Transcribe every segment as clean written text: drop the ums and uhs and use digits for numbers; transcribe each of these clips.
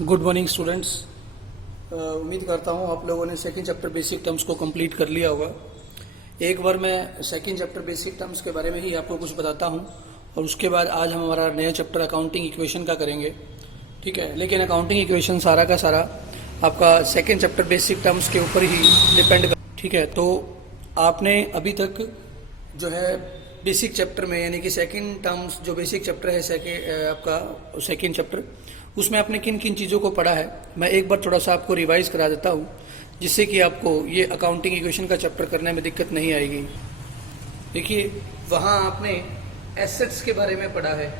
Good morning students. उम्मीद करता हूँ आप लोगों ने सेकंड चैप्टर बेसिक टर्म्स को कंप्लीट कर लिया होगा। एक बार मैं सेकंड चैप्टर बेसिक टर्म्स के बारे में ही आपको कुछ बताता हूँ और उसके बाद आज हम हमारा नया चैप्टर अकाउंटिंग इक्वेशन का करेंगे, ठीक है। लेकिन अकाउंटिंग इक्वेशन सारा का सारा आपका सेकंड चैप्टर बेसिक टर्म्स के ऊपर ही डिपेंड कर, ठीक है। तो आपने अभी तक जो है बेसिक चैप्टर में यानी कि सेकंड टर्म्स जो बेसिक चैप्टर है आपका सेकंड चैप्टर, उसमें आपने किन किन चीज़ों को पढ़ा है मैं एक बार थोड़ा सा आपको रिवाइज करा देता हूँ, जिससे कि आपको ये अकाउंटिंग इक्वेशन का चैप्टर करने में दिक्कत नहीं आएगी। देखिए, वहाँ आपने एसेट्स के बारे में पढ़ा है,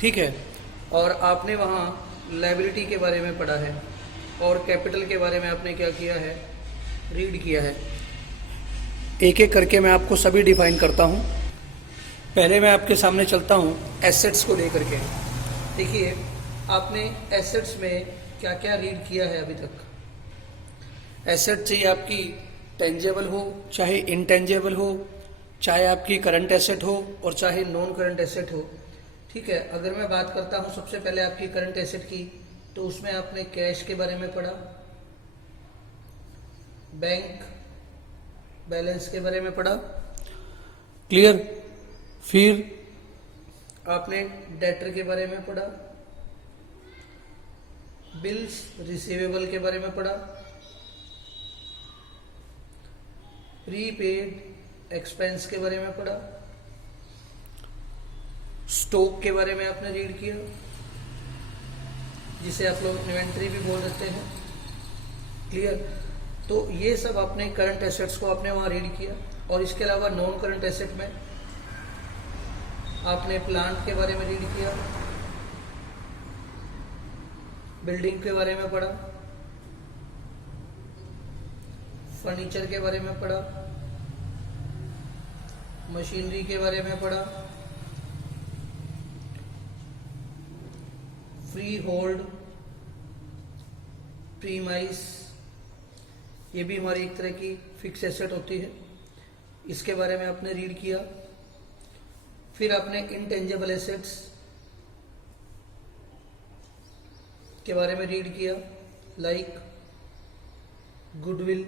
ठीक है, और आपने वहाँ लायबिलिटी के बारे में पढ़ा है और कैपिटल के बारे में आपने क्या किया है, रीड किया है। एक एक करके मैं आपको सभी डिफाइन करता हूँ। पहले मैं आपके सामने चलता हूँ एसेट्स को लेकर के। देखिए, आपने एसेट्स में क्या क्या रीड किया है अभी तक। एसेट चाहिए आपकी टेंजेबल हो चाहे इनटेंजेबल हो, चाहे आपकी करंट एसेट हो और चाहे नॉन करंट एसेट हो, ठीक है। अगर मैं बात करता हूँ सबसे पहले आपकी करंट एसेट की, तो उसमें आपने कैश के बारे में पढ़ा, बैंक बैलेंस के बारे में पढ़ा, क्लियर। फिर आपने डेटर के बारे में पढ़ा, बिल्स रिसीवेबल के बारे में पढ़ा, प्रीपेड एक्सपेंस के बारे में पढ़ा, स्टॉक के बारे में आपने रीड किया, जिसे आप लोग इन्वेंट्री भी बोल देते हैं, क्लियर। तो ये सब आपने करंट एसेट्स को आपने वहां रीड किया। और इसके अलावा नॉन करंट एसेट में आपने प्लांट के बारे में रीड किया, बिल्डिंग के बारे में पढ़ा, फर्नीचर के बारे में पढ़ा, मशीनरी के बारे में पढ़ा, फ्री होल्ड, प्रीमाइस, ये भी हमारी एक तरह की फिक्स एसेट होती है, इसके बारे में आपने रीड किया। फिर आपने इनटेंजेबल एसेट्स के बारे में रीड किया, like goodwill,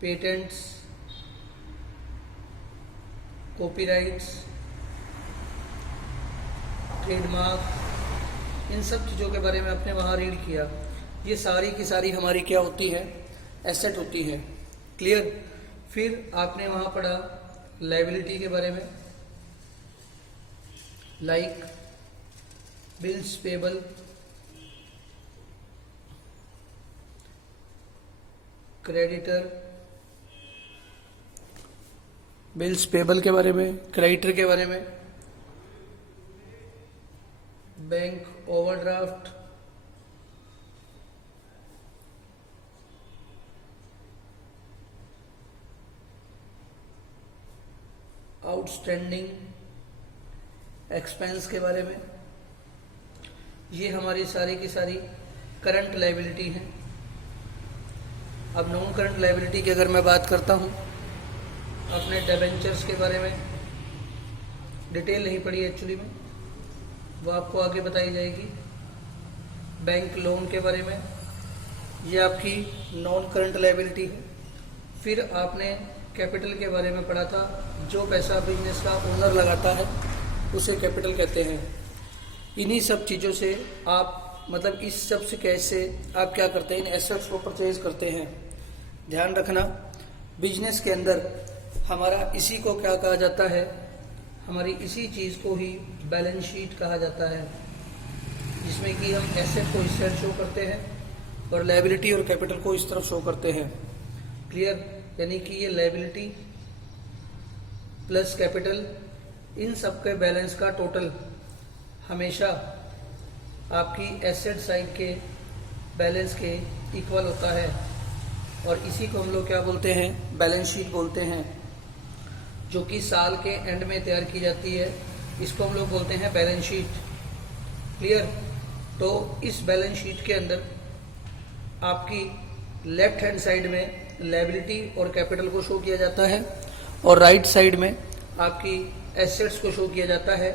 patents, copyrights, trademark, इन सब चीज़ों के बारे में आपने वहाँ रीड किया। ये सारी की सारी हमारी क्या होती है, एसेट होती है, क्लियर। फिर आपने वहाँ पढ़ा लायबिलिटी के बारे में, like bills payable, creditor, bills payable के बारे में, क्रेडिटर के बारे में, बैंक ओवरड्राफ्ट, आउटस्टैंडिंग एक्सपेंस के बारे में। ये हमारी सारी की सारी करंट लायबिलिटी है। अब नॉन करंट लायबिलिटी की अगर मैं बात करता हूँ, अपने डिबेंचर्स के बारे में डिटेल नहीं पढ़ी एक्चुअली में, वो आपको आगे बताई जाएगी। बैंक लोन के बारे में, ये आपकी नॉन करंट लायबिलिटी है। फिर आपने कैपिटल के बारे में पढ़ा था, जो पैसा बिजनेस का ओनर लगाता है उसे कैपिटल कहते हैं। इन्हीं सब चीज़ों से आप मतलब इस सब से कैसे आप क्या करते हैं, इन एसेट्स को परचेज करते हैं। ध्यान रखना, बिजनेस के अंदर हमारा इसी को क्या कहा जाता है, हमारी इसी चीज़ को ही बैलेंस शीट कहा जाता है, जिसमें कि हम एसेट को इस साइड शो करते हैं और लायबिलिटी और कैपिटल को इस तरफ शो करते हैं, क्लियर। यानी कि ये लायबिलिटी प्लस कैपिटल, इन सब के बैलेंस का टोटल हमेशा आपकी एसेट साइड के बैलेंस के इक्वल होता है। और इसी को हम लोग क्या बोलते हैं, बैलेंस शीट बोलते हैं, जो कि साल के एंड में तैयार की जाती है। इसको हम लोग बोलते हैं बैलेंस शीट, क्लियर। तो इस बैलेंस शीट के अंदर आपकी लेफ्ट हैंड साइड में लायबिलिटी और कैपिटल को शो किया जाता है और राइट साइड में आपकी एसेट्स को शो किया जाता है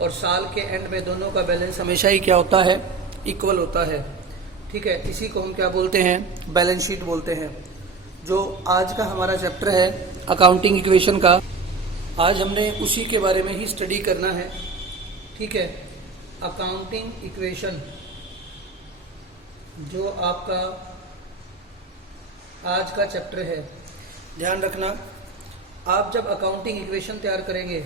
और साल के एंड में दोनों का बैलेंस हमेशा ही क्या होता है, इक्वल होता है। ठीक है, इसी को हम क्या बोलते हैं, बैलेंस शीट बोलते हैं। जो आज का हमारा चैप्टर है अकाउंटिंग इक्वेशन का, आज हमने उसी के बारे में ही स्टडी करना है। ठीक है, अकाउंटिंग इक्वेशन जो आपका आज का चैप्टर है। ध्यान रखना, आप जब अकाउंटिंग इक्वेशन तैयार करेंगे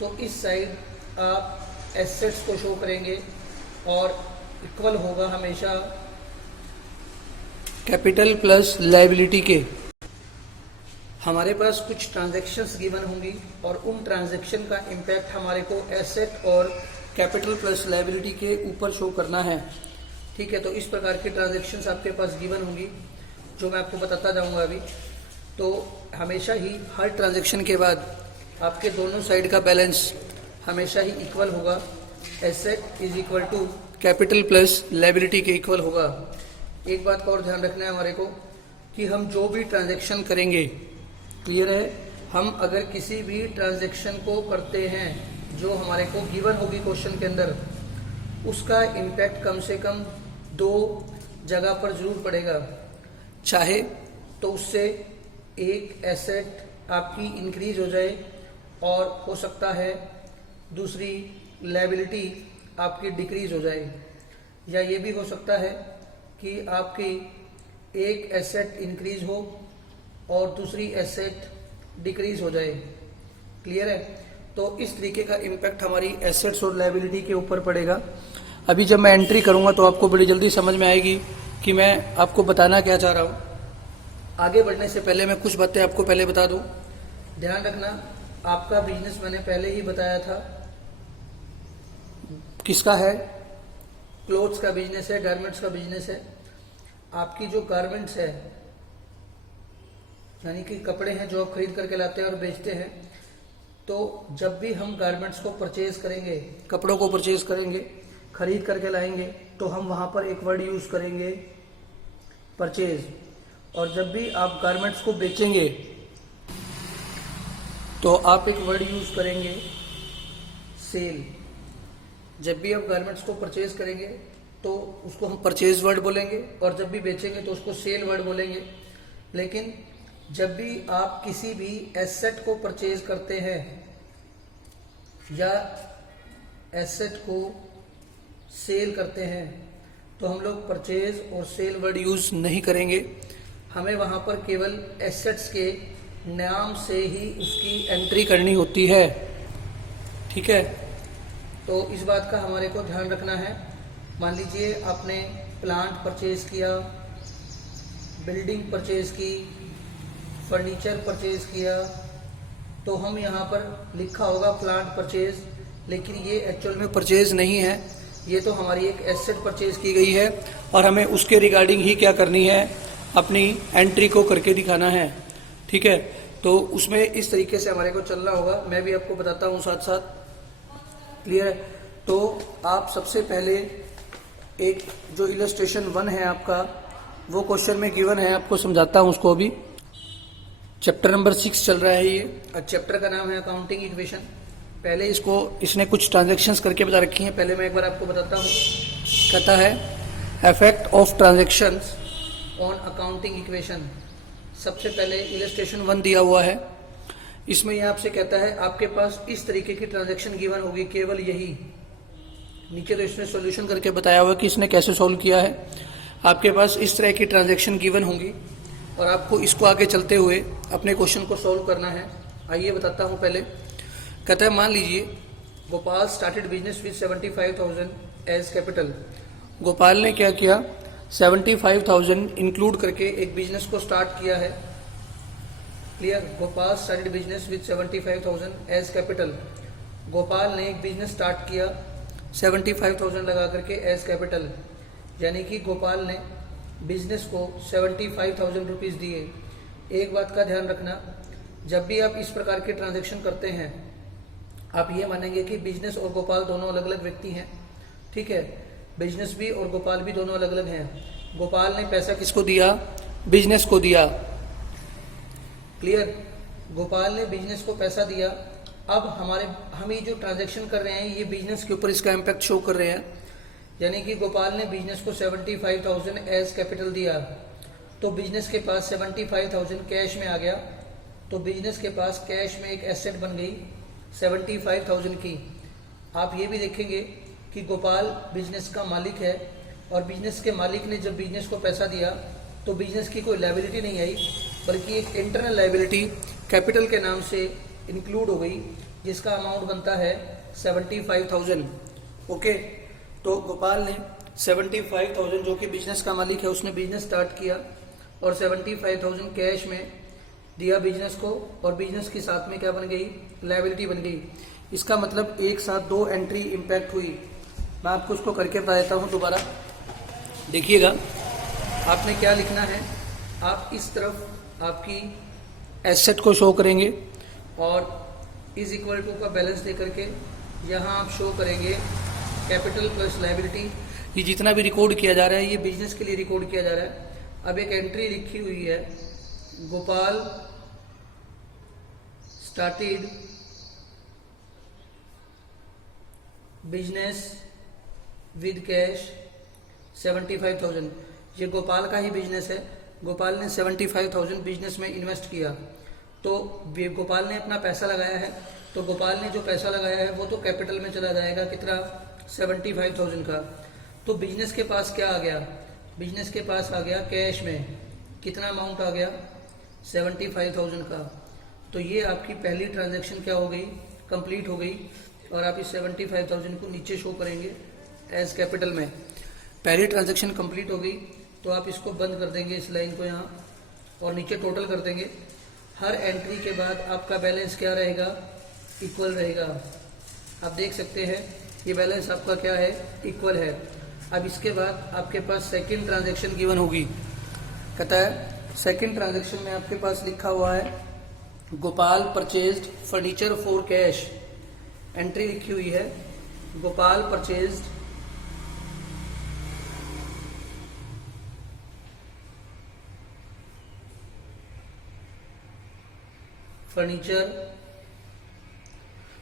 तो इस साइड आप एसेट्स को शो करेंगे और इक्वल होगा हमेशा कैपिटल प्लस लायबिलिटी के। हमारे पास कुछ ट्रांजैक्शंस गिवन होंगी और उन ट्रांजैक्शन का इम्पैक्ट हमारे को एसेट और कैपिटल प्लस लायबिलिटी के ऊपर शो करना है। ठीक है, तो इस प्रकार की ट्रांजैक्शंस आपके पास गिवन होंगी जो मैं आपको बताता जाऊंगा अभी। तो हमेशा ही हर ट्रांजैक्शन के बाद आपके दोनों साइड का बैलेंस हमेशा ही इक्वल होगा। Asset is equal to capital plus liability के इक्वल होगा। एक बात का और ध्यान रखना है हमारे को कि हम जो भी ट्रांजैक्शन करेंगे, क्लियर है, हम अगर किसी भी ट्रांजैक्शन को करते हैं जो हमारे को गिवन होगी क्वेश्चन के अंदर, उसका इम्पैक्ट कम से कम 2 जगह पर जरूर पड़ेगा। चाहे तो उससे एक एसेट आपकी इंक्रीज हो जाए और हो सकता है दूसरी लायबिलिटी आपकी डिक्रीज हो जाए, या ये भी हो सकता है कि आपकी एक एसेट इंक्रीज हो और दूसरी एसेट डिक्रीज हो जाए। क्लियर है, तो इस तरीके का इम्पैक्ट हमारी एसेट्स और लायबिलिटी के ऊपर पड़ेगा। अभी जब मैं एंट्री करूंगा तो आपको बड़ी जल्दी समझ में आएगी कि मैं आपको बताना क्या चाह रहा हूँ। आगे बढ़ने से पहले मैं कुछ बातें आपको पहले बता दूं। ध्यान रखना, आपका बिजनेस मैंने पहले ही बताया था किसका है, क्लोथ्स का बिजनेस है, गारमेंट्स का बिजनेस है। आपकी जो गारमेंट्स है यानी कि कपड़े हैं जो आप खरीद करके लाते हैं और बेचते हैं, तो जब भी हम गारमेंट्स को परचेज करेंगे, कपड़ों को परचेज करेंगे, खरीद करके लाएंगे, तो हम वहां पर एक वर्ड यूज करेंगे परचेज। और जब भी आप गारमेंट्स को बेचेंगे तो आप एक वर्ड यूज करेंगे सेल। जब भी आप गारमेंट्स को परचेज करेंगे तो उसको हम परचेज वर्ड बोलेंगे और जब भी बेचेंगे तो उसको सेल वर्ड बोलेंगे। लेकिन जब भी आप किसी भी एसेट को परचेज करते हैं या एसेट को सेल करते हैं तो हम लोग परचेज और सेल वर्ड यूज नहीं करेंगे। हमें वहां पर केवल एसेट्स के नाम से ही उसकी एंट्री करनी होती है। ठीक है, तो इस बात का हमारे को ध्यान रखना है। मान लीजिए आपने प्लांट परचेज किया, बिल्डिंग परचेज की, फर्नीचर परचेज किया, तो हम यहाँ पर लिखा होगा प्लांट परचेज, लेकिन ये एक्चुअल में परचेज नहीं है, ये तो हमारी एक एसेट परचेज की गई है और हमें उसके रिगार्डिंग ही क्या करनी है, अपनी एंट्री को करके दिखाना है। ठीक है, तो उसमें इस तरीके से हमारे को चलना होगा। मैं भी आपको बताता हूँ साथ साथ। क्लियर है, तो आप सबसे पहले एक जो इलस्ट्रेशन 1 है आपका, वो क्वेश्चन में गिवन है, आपको समझाता हूँ उसको। अभी चैप्टर नंबर 6 चल रहा है ये, और चैप्टर का नाम है अकाउंटिंग इक्वेशन। पहले इसने कुछ ट्रांजैक्शंस करके बता रखी हैं, पहले मैं एक बार आपको बताता हूँ। कहता है effect of transactions on accounting equation. सबसे पहले इलस्ट्रेशन 1 दिया हुआ है, इसमें यह आपसे कहता है आपके पास इस तरीके की ट्रांजैक्शन गिवन होगी, केवल यही। नीचे तो इसने सॉल्यूशन करके बताया हुआ कि इसने कैसे सॉल्व किया है। आपके पास इस तरह की ट्रांजैक्शन गिवन होंगी और आपको इसको आगे चलते हुए अपने क्वेश्चन को सॉल्व करना है। आइए बताता हूँ। पहले कहता है मान लीजिए Gopal started business with 75,000 as capital. Gopal ने क्या किया, 75,000 इंक्लूड करके एक बिजनेस को स्टार्ट किया है। Clear, Gopal started business with 75,000 as capital. Gopal ने एक बिजनेस स्टार्ट किया 75,000 लगा करके एज कैपिटल, यानी कि गोपाल ने बिजनेस को 75,000 रुपीज़ दिए। एक बात का ध्यान रखना, जब भी आप इस प्रकार के ट्रांजैक्शन करते हैं आप ये मानेंगे कि बिजनेस और गोपाल दोनों अलग अलग व्यक्ति हैं। ठीक है, बिजनेस भी और गोपाल भी दोनों अलग अलग हैं। गोपाल ने पैसा किसको दिया, बिजनेस को दिया। क्लियर, गोपाल ने बिजनेस को पैसा दिया अब हम ये जो ट्रांजैक्शन कर रहे हैं ये बिजनेस के ऊपर इसका इम्पैक्ट शो कर रहे हैं। यानी कि गोपाल ने बिजनेस को 75,000 एज कैपिटल दिया, तो बिजनेस के पास 75,000 कैश में आ गया, तो बिजनेस के पास कैश में एक एसेट बन गई 75,000 की। आप ये भी देखेंगे कि गोपाल बिजनेस का मालिक है, और बिजनेस के मालिक ने जब बिजनेस को पैसा दिया तो बिजनेस की कोई लायबिलिटी नहीं आई, बल्कि एक इंटरनल लायबिलिटी कैपिटल के नाम से इंक्लूड हो गई, जिसका अमाउंट बनता है 75,000। ओके, तो गोपाल ने 75,000, जो कि बिजनेस का मालिक है, उसने बिजनेस स्टार्ट किया और 75,000 कैश में दिया बिजनेस को, और बिजनेस के साथ में क्या बन गई, लायबिलिटी बन गई। इसका मतलब एक साथ दो एंट्री इम्पैक्ट हुई। मैं आपको उसको करके बता देता हूँ दोबारा, देखिएगा। आपने क्या लिखना है, आप इस तरफ आपकी एसेट को शो करेंगे और इज इक्वल टू का बैलेंस दे करके यहाँ आप शो करेंगे कैपिटल प्लस लायबिलिटी। ये जितना भी रिकॉर्ड किया जा रहा है ये बिजनेस के लिए रिकॉर्ड किया जा रहा है। अब एक एंट्री लिखी हुई है, Gopal started business with cash 75,000। ये गोपाल का ही बिजनेस है। गोपाल ने 75,000 बिजनेस में इन्वेस्ट किया, तो गोपाल ने अपना पैसा लगाया है, तो गोपाल ने जो पैसा लगाया है वो तो कैपिटल में चला जाएगा, कितना, 75,000 का। तो बिजनेस के पास क्या आ गया, बिजनेस के पास आ गया कैश में कितना अमाउंट आ गया, 75,000 का। तो ये आपकी पहली ट्रांजैक्शन क्या हो गई, कंप्लीट हो गई, और आप इस 75,000 को नीचे शो करेंगे एज कैपिटल में। पहली ट्रांजैक्शन कंप्लीट हो गई, तो आप इसको बंद कर देंगे, इस लाइन को यहाँ, और नीचे टोटल कर देंगे। हर एंट्री के बाद आपका बैलेंस क्या रहेगा, इक्वल रहेगा। आप देख सकते हैं ये बैलेंस आपका क्या है, इक्वल है। अब इसके बाद आपके पास सेकंड ट्रांजैक्शन गिवन होगी। कहता है सेकंड ट्रांजैक्शन में आपके पास लिखा हुआ है Gopal purchased furniture for cash. Entry लिखी हुई है Gopal purchased furniture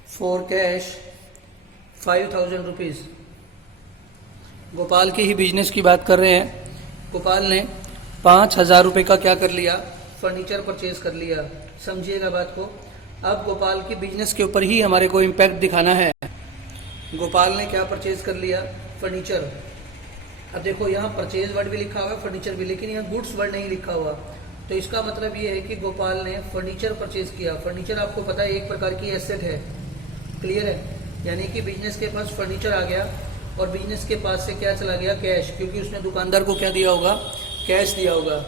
for cash 5,000 rupees. Gopal के ही बिजनेस की बात कर रहे हैं। गोपाल ने 5,000 रुपये का क्या कर लिया, फर्नीचर परचेज कर लिया। समझिएगा बात को। अब गोपाल के बिजनेस के ऊपर ही हमारे को इम्पैक्ट दिखाना है। गोपाल ने क्या परचेज कर लिया, फर्नीचर। अब देखो यहाँ परचेज वर्ड भी लिखा हुआ है, फर्नीचर भी, लेकिन यहाँ गुड्स वर्ड नहीं लिखा हुआ। तो इसका मतलब ये है कि गोपाल ने फर्नीचर परचेज किया। फर्नीचर आपको पता है एक प्रकार की एसेट है, क्लियर है। यानी कि बिजनेस के पास फर्नीचर आ गया और बिजनेस के पास से क्या चला गया, कैश, क्योंकि उसने दुकानदार को क्या दिया होगा, कैश दिया होगा,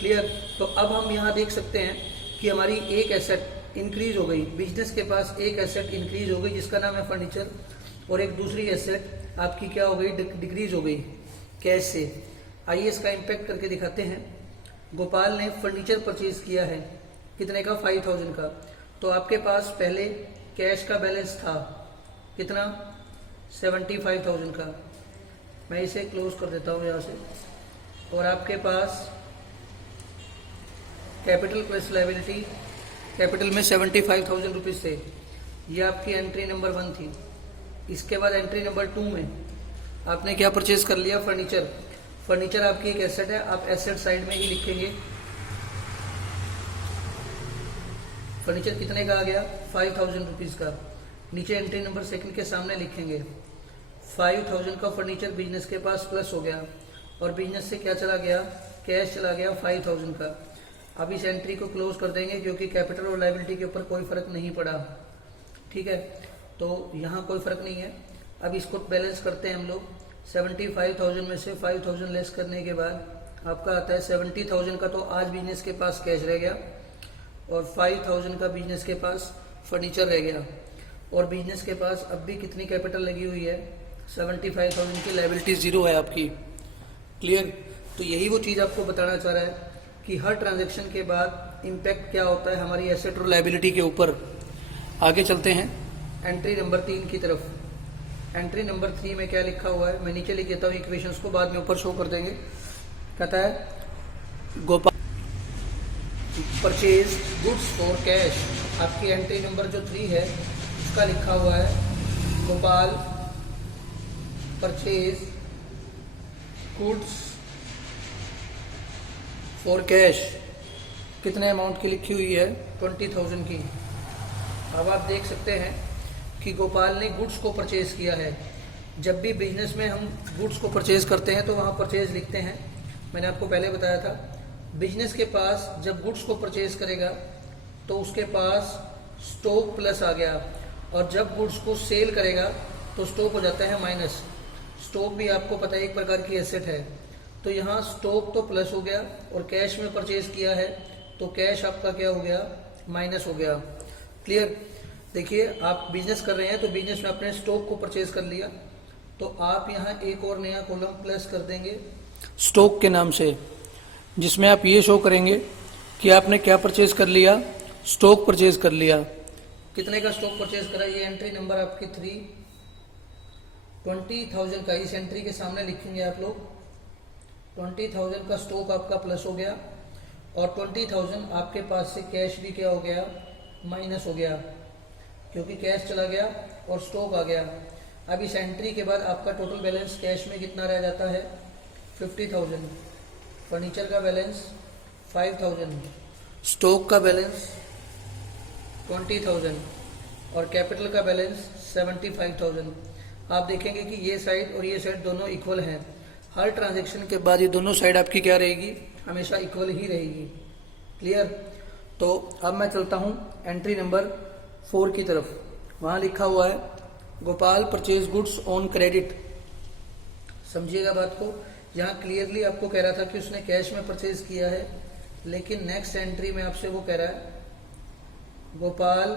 क्लियर। तो अब हम यहाँ देख सकते हैं कि हमारी एक एसेट इंक्रीज हो गई, बिजनेस के पास एक एसेट इंक्रीज हो गई जिसका नाम है फर्नीचर, और एक दूसरी एसेट आपकी क्या हो गई, डिक्रीज हो गई कैश से। आइए इसका इम्पैक्ट करके दिखाते हैं। गोपाल ने फर्नीचर परचेज किया है, कितने का, 5,000 का। तो आपके पास पहले कैश का बैलेंस था कितना, 75,000 का। मैं इसे क्लोज कर देता हूँ यहाँ से। और आपके पास कैपिटल प्लस लायबिलिटी, कैपिटल में 75,000 रुपीज थे। ये आपकी एंट्री नंबर 1 थी। इसके बाद एंट्री नंबर 2 में आपने क्या परचेज कर लिया, फर्नीचर। फर्नीचर आपकी एक एसेट है, आप एसेट साइड में ही लिखेंगे। फर्नीचर कितने का आ गया, 5,000 रुपीज का। नीचे एंट्री नंबर 2 के सामने लिखेंगे 5,000 का फर्नीचर बिजनेस के पास प्लस हो गया, और बिजनेस से क्या चला गया, कैश चला गया 5,000 का। अब इस एंट्री को क्लोज कर देंगे क्योंकि कैपिटल और लायबिलिटी के ऊपर कोई फर्क नहीं पड़ा, ठीक है। तो यहाँ कोई फर्क नहीं है। अब इसको बैलेंस करते हैं हम लोग। 75,000 में से 5,000 लेस करने के बाद आपका आता है 70,000 का, तो आज बिजनेस के पास कैश रह गया, और 5,000 का बिजनेस के पास फर्नीचर रह गया, और बिजनेस के पास अब भी कितनी कैपिटल लगी हुई है, 75,000 की। लायबिलिटी 0 है आपकी, क्लियर। तो यही वो चीज़ आपको बताना चाह रहा है कि हर ट्रांजैक्शन के बाद इम्पैक्ट क्या होता है हमारी एसेट और लायबिलिटी के ऊपर। आगे चलते हैं एंट्री नंबर 3 की तरफ। एंट्री नंबर 3 में क्या लिखा हुआ है, मैं नीचे लिख देता हूँ इक्वेशंस को, बाद में ऊपर शो कर देंगे। कहता है Gopal purchase goods for cash आपकी एंट्री नंबर जो 3 है उसका लिखा हुआ है Gopal purchase goods for cash. कितने अमाउंट की लिखी हुई है? 20,000 की। अब आप देख सकते हैं कि गोपाल ने गुड्स को परचेज किया है। जब भी बिजनेस में हम गुड्स को परचेज करते हैं तो वहाँ परचेज लिखते हैं। मैंने आपको पहले बताया था, बिजनेस के पास जब गुड्स को परचेज करेगा तो उसके पास स्टॉक प्लस आ गया, और जब गुड्स को सेल करेगा तो स्टॉक हो जाता है माइनस। स्टॉक भी आपको पता है एक प्रकार की एसेट है, तो यहाँ स्टॉक तो प्लस हो गया और कैश में परचेज किया है तो कैश आपका क्या हो गया? माइनस हो गया। क्लियर? देखिए, आप बिजनेस कर रहे हैं तो बिजनेस में अपने स्टॉक को परचेज कर लिया, तो आप यहाँ एक और नया कॉलम प्लस कर देंगे स्टॉक के नाम से, जिसमें आप ये शो करेंगे कि आपने क्या परचेज कर लिया? स्टॉक परचेज कर लिया। कितने का स्टॉक परचेज करा? ये एंट्री नंबर आपकी 3, 20,000 का। इस एंट्री के सामने लिखेंगे आप लोग 20,000 का स्टॉक आपका प्लस हो गया, और 20,000 आपके पास से कैश भी क्या हो गया? माइनस हो गया, क्योंकि कैश चला गया और स्टॉक आ गया। अब इस एंट्री के बाद आपका टोटल बैलेंस कैश में कितना रह जाता है? 50,000। फर्नीचर का बैलेंस 5,000, स्टॉक का बैलेंस 20,000 और कैपिटल का बैलेंस 75,000। आप देखेंगे कि ये साइड और ये साइड दोनों इक्वल हैं। हर ट्रांजैक्शन के बाद ये दोनों साइड आपकी क्या रहेगी? हमेशा इक्वल ही रहेगी। क्लियर? तो अब मैं चलता हूँ एंट्री नंबर 4 की तरफ। वहाँ लिखा हुआ है Gopal purchase goods on credit. समझिएगा बात को, यहाँ क्लियरली आपको कह रहा था कि उसने कैश में परचेज किया है, लेकिन नेक्स्ट एंट्री में आपसे वो कह रहा है Gopal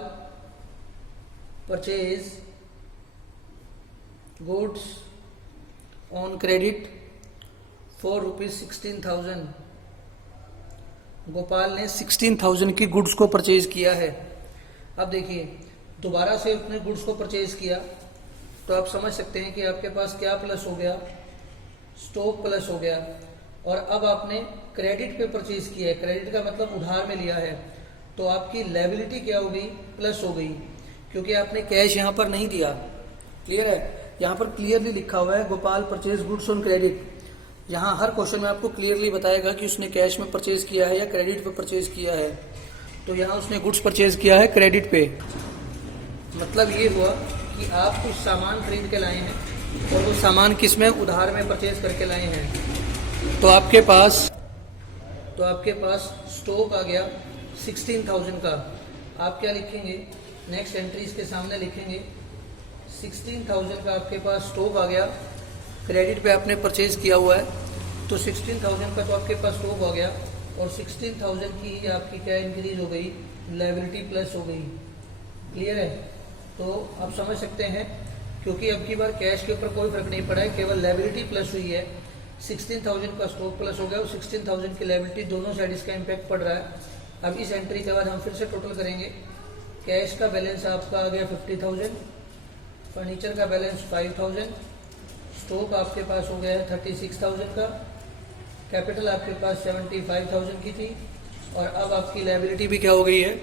purchase goods on credit for ₹16,000। Gopal ने 16,000 की गुड्स को परचेज किया है। अब देखिए, दोबारा से उसने गुड्स को परचेज किया तो आप समझ सकते हैं कि आपके पास क्या प्लस हो गया? स्टॉक प्लस हो गया। और अब आपने क्रेडिट पे परचेज किया है, क्रेडिट का मतलब उधार में लिया है, तो आपकी लायबिलिटी क्या हो गई? प्लस हो गई, क्योंकि आपने कैश यहाँ पर नहीं दिया। क्लियर है? यहाँ पर क्लियरली लिखा हुआ है Gopal purchase goods on credit. यहाँ हर क्वेश्चन में आपको क्लियरली बताएगा कि उसने कैश में परचेज किया है या क्रेडिट पे परचेज किया है। तो यहाँ उसने गुड्स परचेज किया है क्रेडिट पे। मतलब ये हुआ कि आप कुछ सामान खरीद के लाए हैं और वो सामान किस में? उधार में परचेज करके लाए हैं। तो आपके पास स्टॉक आ गया 16,000 का। आप क्या लिखेंगे? नेक्स्ट एंट्री इसके सामने लिखेंगे 16,000 का आपके पास स्टॉक आ गया, क्रेडिट पे आपने परचेज किया हुआ है, तो 16,000 का तो आपके पास स्टॉक आ गया, और 16,000 की आपकी क्या इंक्रीज हो गई? लायबिलिटी प्लस हो गई। क्लियर है? तो आप समझ सकते हैं, क्योंकि अब की बार कैश के ऊपर कोई फर्क नहीं पड़ा है, केवल लायबिलिटी प्लस हुई है। 16,000 का स्टॉक प्लस हो गया और 16,000 की लायबिलिटी, दोनों साइड इसका इम्पैक्ट पड़ रहा है। अब इस एंट्री के बाद हम फिर से टोटल करेंगे। कैश का बैलेंस आपका आ गया 50,000, फर्नीचर का बैलेंस 5,000, स्टॉक आपके पास हो गया है 36,000 का, कैपिटल आपके पास 75,000 की थी, और अब आपकी लायबिलिटी भी क्या हो गई है?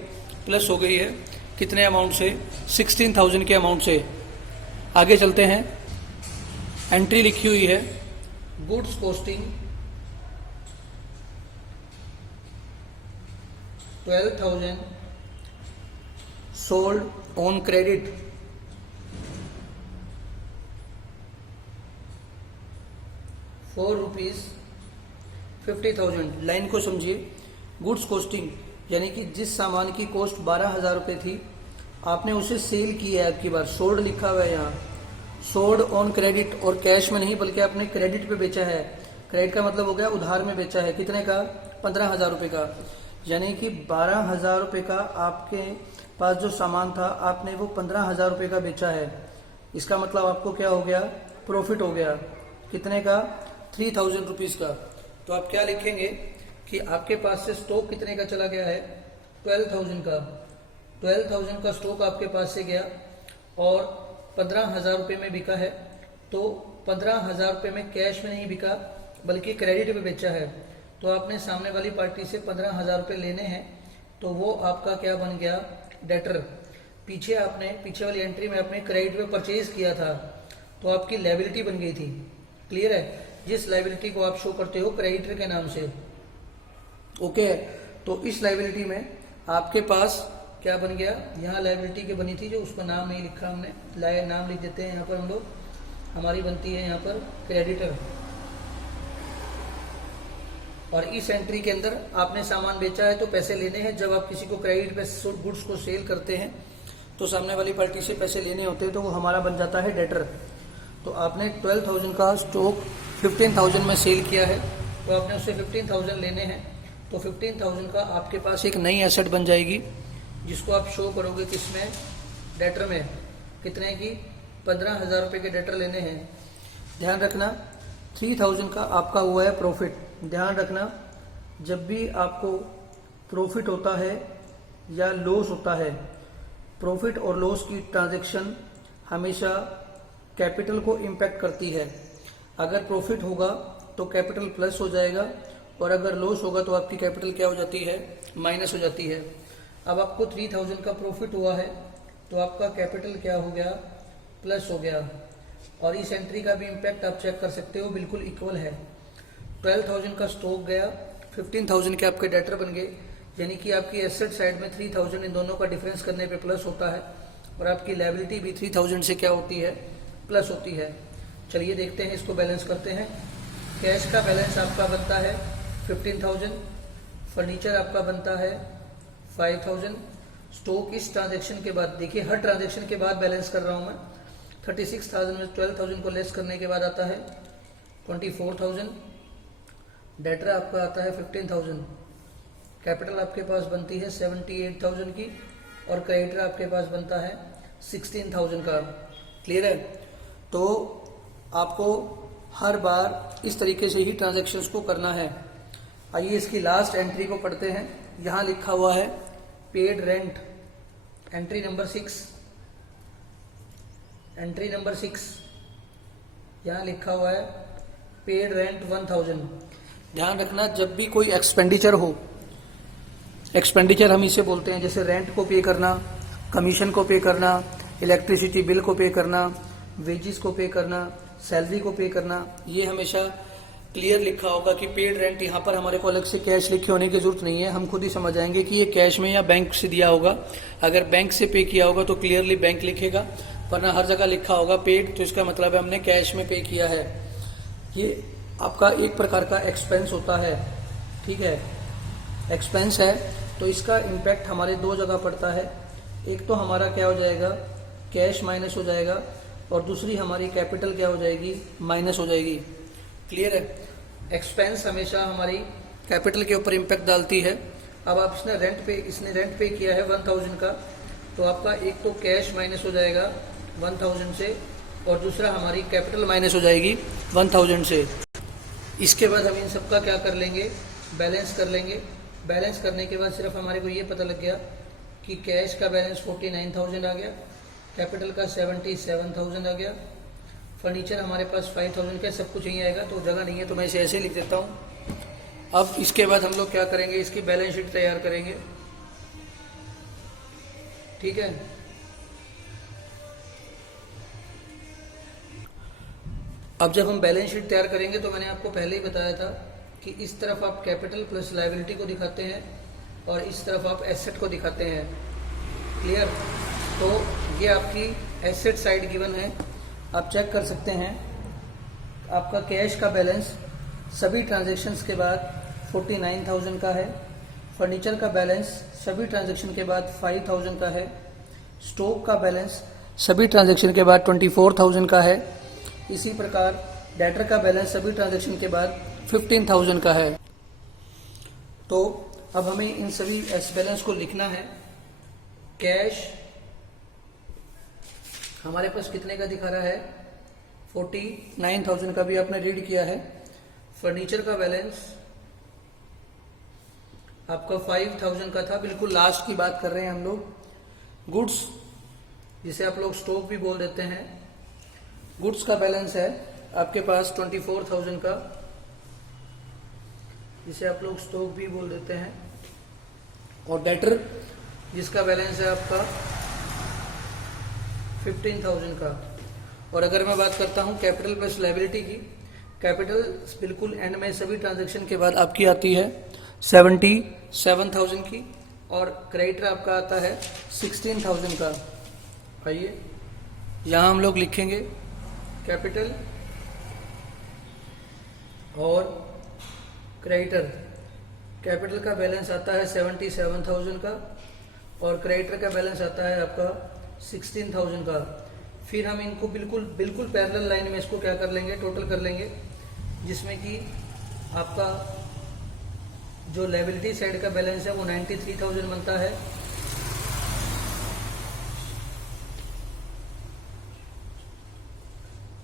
प्लस हो गई है। कितने अमाउंट से? 16,000 के अमाउंट से। आगे चलते हैं। एंट्री लिखी हुई है goods costing 12,000 sold on credit ₹50,000। Line को समझिए। गुड्स कॉस्टिंग यानी कि जिस सामान की कॉस्ट 12,000 रुपये थी, आपने उसे सेल किया है। आपकी बार सोल्ड लिखा हुआ है यहाँ, सोल्ड ऑन क्रेडिट, और कैश में नहीं बल्कि आपने क्रेडिट पे बेचा है। क्रेडिट का मतलब हो गया उधार में बेचा है। कितने का? 15,000 रुपये का। यानी कि 12,000 रुपये का आपके पास जो सामान था, आपने वो 15,000 रुपये का बेचा है। इसका मतलब आपको क्या हो गया? प्रॉफिट हो गया। कितने का? 3,000 रुपीज़ का। तो आप क्या लिखेंगे कि आपके पास से स्टॉक कितने का चला गया है? 12,000 का। 12,000 का स्टॉक आपके पास से गया और 15,000 रुपये में बिका है। तो 15,000 रुपये में कैश में नहीं बिका बल्कि क्रेडिट पे बेचा है। तो आपने सामने वाली पार्टी से 15,000 रुपये लेने हैं, तो वो आपका क्या बन गया? डेटर, पीछे वाली एंट्री में आपने क्रेडिट पे परचेज किया था तो आपकी लायबिलिटी बन गई थी। क्लियर है? जिस लायबिलिटी को आप शो करते हो क्रेडिटर के नाम से, ओके है। तो इस लायबिलिटी में आपके पास क्या बन गया, यहाँ लायबिलिटी की बनी थी जो उसका नाम नहीं लिखा हमने, नाम लिख देते हैं यहाँ पर हम लोग। हमारी बनती है यहाँ पर क्रेडिटर, और इस एंट्री के अंदर आपने सामान बेचा है तो पैसे लेने हैं। जब आप किसी को क्रेडिट पे गुड्स को सेल करते हैं तो सामने वाली पार्टी से पैसे लेने होते हैं, तो वो हमारा बन जाता है डेटर। तो आपने 12,000 का स्टॉक 15,000 में सेल किया है, तो आपने उससे 15,000 लेने हैं, तो 15,000 का आपके पास एक नई एसेट बन जाएगी जिसको आप शो करोगे किसमें, डेटर में। कितने की? 15,000 रुपये के डेटर लेने हैं। ध्यान रखना 3,000 का आपका हुआ है प्रॉफिट। ध्यान रखना जब भी आपको प्रॉफिट होता है या लॉस होता है, प्रॉफिट और लॉस की ट्रांजैक्शन हमेशा कैपिटल को इम्पैक्ट करती है। अगर प्रॉफिट होगा तो कैपिटल प्लस हो जाएगा, और अगर लॉस होगा तो आपकी कैपिटल क्या हो जाती है, माइनस हो जाती है। अब आपको 3,000 का प्रॉफिट हुआ है तो आपका कैपिटल क्या हो गया, प्लस हो गया। और इस एंट्री का भी इम्पैक्ट आप चेक कर सकते हो, बिल्कुल इक्वल है। 12,000 का स्टॉक गया, 15,000 के आपके डेटर बन गए, यानी कि आपकी एसेट साइड में 3,000 इन दोनों का डिफरेंस करने पे प्लस होता है, और आपकी लायबिलिटी भी 3,000 से क्या होती है, प्लस होती है। चलिए देखते हैं, इसको बैलेंस करते हैं। कैश का बैलेंस आपका बनता है 15,000, फर्नीचर आपका बनता है 5,000। स्टॉक इस ट्रांजेक्शन के बाद, देखिए हर ट्रांजेक्शन के बाद बैलेंस कर रहा हूँ मैं। 36,000 में 12,000 को लेस करने के बाद आता है 24,000। डेटर आपका आता है 15,000। कैपिटल आपके पास बनती है 78,000 की, और क्रेडिटर आपके पास बनता है 16,000 का। क्लियर है? तो आपको हर बार इस तरीके से ही ट्रांजैक्शंस को करना है। आइए इसकी लास्ट एंट्री को पढ़ते हैं। यहाँ लिखा हुआ है paid rent, entry number 6। Entry number 6 यहाँ लिखा हुआ है पेड रेंट 1,000। ध्यान रखना जब भी कोई एक्सपेंडिचर हो, एक्सपेंडिचर हम इसे बोलते हैं, जैसे रेंट को पे करना, कमीशन को पे करना, इलेक्ट्रिसिटी बिल को पे करना, वेजिस को पे करना, सैलरी को पे करना, ये हमेशा क्लियर लिखा होगा कि पेड रेंट। यहाँ पर हमारे को अलग से कैश लिखे होने की जरूरत नहीं है, हम खुद ही समझ आएंगे कि ये कैश में या बैंक से दिया होगा। अगर बैंक से पे किया होगा तो क्लियरली बैंक लिखेगा, वरना हर जगह लिखा होगा पेड, तो इसका मतलब है हमने कैश में पे किया है। ये आपका एक प्रकार का एक्सपेंस होता है, ठीक है, एक्सपेंस है। तो इसका इम्पैक्ट हमारे दो जगह पड़ता है। एक तो हमारा क्या हो जाएगा, कैश माइनस हो जाएगा, और दूसरी हमारी कैपिटल क्या हो जाएगी, माइनस हो जाएगी। क्लियर है? एक्सपेंस हमेशा हमारी कैपिटल के ऊपर इम्पैक्ट डालती है। अब आप इसने रेंट पे किया है 1,000 का, तो आपका एक तो कैश माइनस हो जाएगा 1,000 से, और दूसरा हमारी कैपिटल माइनस हो जाएगी 1,000 से। इसके बाद हम इन सब का क्या कर लेंगे, बैलेंस कर लेंगे। बैलेंस करने के बाद सिर्फ हमारे को ये पता लग गया कि कैश का बैलेंस 49,000 आ गया, कैपिटल का 77,000 आ गया, फर्नीचर हमारे पास 5,000 का, सब कुछ यहीं आएगा, तो जगह नहीं है तो मैं इसे ऐसे लिख देता हूँ। अब इसके बाद हम लोग क्या करेंगे, इसकी बैलेंस शीट तैयार करेंगे। ठीक है, अब जब हम बैलेंस शीट तैयार करेंगे तो मैंने आपको पहले ही बताया था कि इस तरफ आप कैपिटल प्लस लायबिलिटी को दिखाते हैं और इस तरफ आप एसेट को दिखाते हैं। क्लियर? तो ये आपकी एसेट साइड गिवन है, आप चेक कर सकते हैं। आपका कैश का बैलेंस सभी ट्रांजैक्शंस के बाद 49,000 का है, फर्नीचर का बैलेंस सभी ट्रांजैक्शन के बाद 5,000 का है, स्टॉक का बैलेंस सभी ट्रांजैक्शन के बाद 24,000 का है, इसी प्रकार डेटर का बैलेंस सभी ट्रांजैक्शन के बाद 15,000 का है। तो अब हमें इन सभी एस बैलेंस को लिखना है। कैश हमारे पास कितने का दिखा रहा है, 49,000 का भी आपने रीड किया है। फर्नीचर का बैलेंस आपका 5,000 का था, बिल्कुल लास्ट की बात कर रहे हैं हम लोग। गुड्स जिसे आप लोग स्टॉक भी बोल देते हैं, गुड्स का बैलेंस है आपके पास 24,000 का, जिसे आप लोग स्टॉक भी बोल देते हैं। और डेटर जिसका बैलेंस है आपका 15,000 का। और अगर मैं बात करता हूँ कैपिटल प्लस लायबिलिटी की, कैपिटल बिल्कुल एंड में सभी ट्रांजैक्शन के बाद आपकी आती है 77,000 की, और क्रेडिटर आपका आता है 16,000 का। आइए यहाँ हम लोग लिखेंगे कैपिटल और क्रेडिटर। कैपिटल का बैलेंस आता है 77,000 का और क्रेडिटर का बैलेंस आता है आपका 16,000 का। फिर हम इनको बिल्कुल पैरेलल लाइन में इसको क्या कर लेंगे, टोटल कर लेंगे, जिसमें कि आपका जो लायबिलिटी साइड का बैलेंस है वो 93,000 बनता है,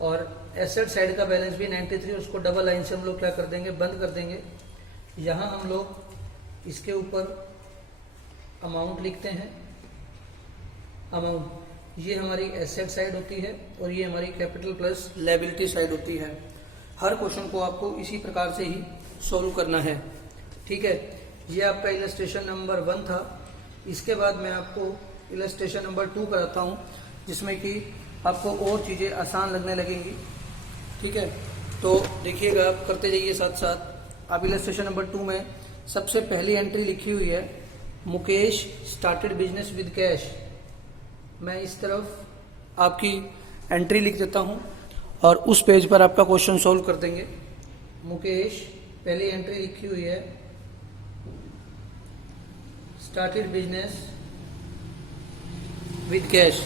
और एसेट साइड का बैलेंस भी 93, उसको डबल लाइन से हम लोग क्या कर देंगे, बंद कर देंगे। यहाँ हम लोग इसके ऊपर अमाउंट लिखते हैं। अमाउंट ये हमारी एसेट साइड होती है और ये हमारी कैपिटल प्लस लायबिलिटी साइड होती है। हर क्वेश्चन को आपको इसी प्रकार से ही सॉल्व करना है, ठीक है। ये आपका इलस्ट्रेशन नंबर 1 था। इसके बाद मैं आपको इलस्ट्रेशन नंबर 2 कराता हूँ, जिसमें कि आपको और चीज़ें आसान लगने लगेंगी, ठीक है। तो देखिएगा, आप करते जाइए साथ साथ। आप इलस्ट्रेशन नंबर 2 में सबसे पहली एंट्री लिखी हुई है, Mukesh started business with cash. मैं इस तरफ आपकी एंट्री लिख देता हूँ और उस पेज पर आपका क्वेश्चन सॉल्व कर देंगे। मुकेश पहली एंट्री लिखी हुई है, स्टार्टेड बिजनेस विद कैश।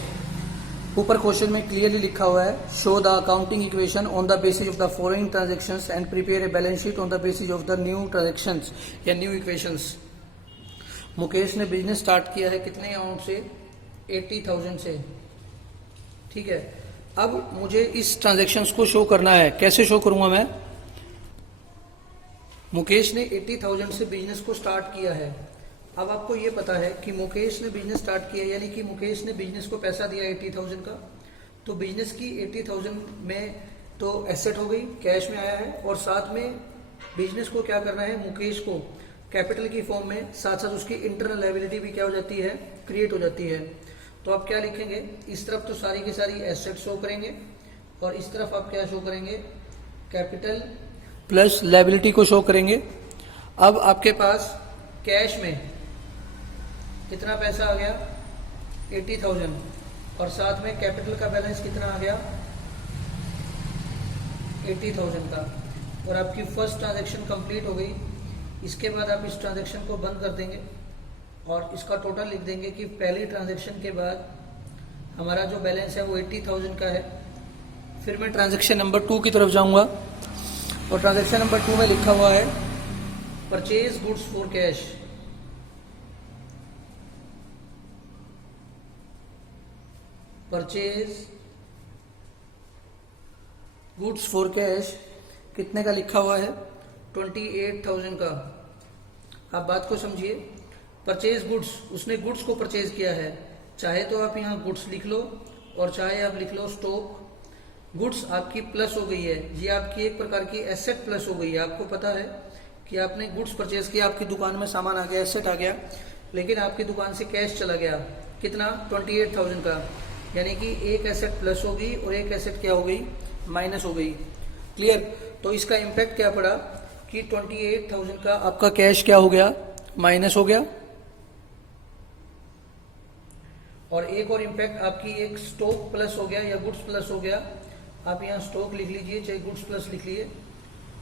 ऊपर क्वेश्चन में क्लियरली लिखा हुआ है, show the accounting equation on the basis of the following transactions and prepare a balance sheet on the basis of the new transactions या न्यू इक्वेशंस। मुकेश ने business start किया है कितने अमाउंट से, 80,000 से, ठीक है। अब मुझे इस ट्रांजैक्शंस को शो करना है। कैसे शो करूंगा मैं? मुकेश ने 80,000 से बिजनेस को स्टार्ट किया है। अब आपको ये पता है कि मुकेश ने बिजनेस स्टार्ट किया, यानी कि मुकेश ने बिजनेस को पैसा दिया 80,000 का, तो बिजनेस की 80,000 में तो एसेट हो गई, कैश में आया है, और साथ में बिजनेस को क्या करना है, मुकेश को कैपिटल की फॉर्म में, साथ साथ उसकी इंटरनल लायबिलिटी भी क्या हो जाती है, क्रिएट हो जाती है। तो आप क्या लिखेंगे, इस तरफ तो सारी की सारी एसेट शो करेंगे और इस तरफ आप क्या शो करेंगे, कैपिटल प्लस लायबिलिटी को शो करेंगे। अब आपके पास कैश में कितना पैसा आ गया, 80,000, और साथ में कैपिटल का बैलेंस कितना आ गया, 80,000 का, और आपकी फर्स्ट ट्रांजैक्शन कंप्लीट हो गई। इसके बाद आप इस ट्रांजैक्शन को बंद कर देंगे और इसका टोटल लिख देंगे कि पहली ट्रांजैक्शन के बाद हमारा जो बैलेंस है वो 80,000 का है। फिर मैं ट्रांजैक्शन नंबर 2 की तरफ जाऊंगा और ट्रांजैक्शन नंबर 2 में लिखा हुआ है, purchase goods for cash. Purchase goods for cash कितने का लिखा हुआ है, 28,000 का। आप बात को समझिए, परचेज गुड्स, उसने गुड्स को परचेज किया है। चाहे तो आप यहाँ गुड्स लिख लो और चाहे आप लिख लो स्टॉक। गुड्स आपकी प्लस हो गई है, ये आपकी एक प्रकार की एसेट प्लस हो गई है। आपको पता है कि आपने गुड्स परचेज किया, आपकी दुकान में सामान आ गया, एसेट आ गया, लेकिन आपकी दुकान से कैश चला गया कितना, 28,000 का, यानी कि एक एसेट प्लस हो गई और एक एसेट क्या हो गई, माइनस हो गई। क्लियर? तो इसका इम्पैक्ट क्या पड़ा कि 28,000 का आपका कैश क्या हो गया, माइनस हो गया। और एक और इम्पैक्ट आपकी एक स्टॉक प्लस हो गया या गुड्स प्लस हो गया। आप यहाँ स्टॉक लिख लीजिए चाहे गुड्स प्लस लिख लीजिए।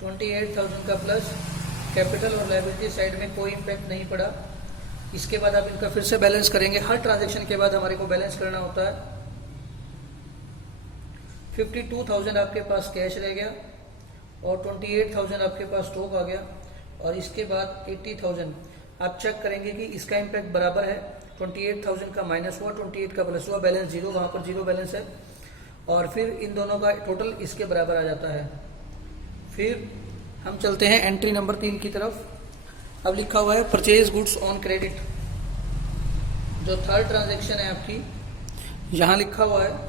28,000 का प्लस, कैपिटल और लायबिलिटी साइड में कोई इम्पैक्ट नहीं पड़ा। इसके बाद आप इनका फिर से बैलेंस करेंगे। हर ट्रांजैक्शन के बाद हमारे को बैलेंस करना होता है। 52,000 आपके पास कैश रह गया और 28,000 आपके पास स्टॉक आ गया, और इसके बाद 80,000 आप चेक करेंगे कि इसका इम्पैक्ट बराबर है। 28,000 का माइनस हुआ, 28 का प्लस हुआ, बैलेंस जीरो, वहाँ पर जीरो बैलेंस है, और फिर इन दोनों का टोटल इसके बराबर आ जाता है। फिर हम चलते हैं एंट्री नंबर 3 की तरफ। अब लिखा हुआ है परचेज गुड्स ऑन क्रेडिट। जो थर्ड ट्रांजैक्शन है आपकी, यहाँ लिखा हुआ है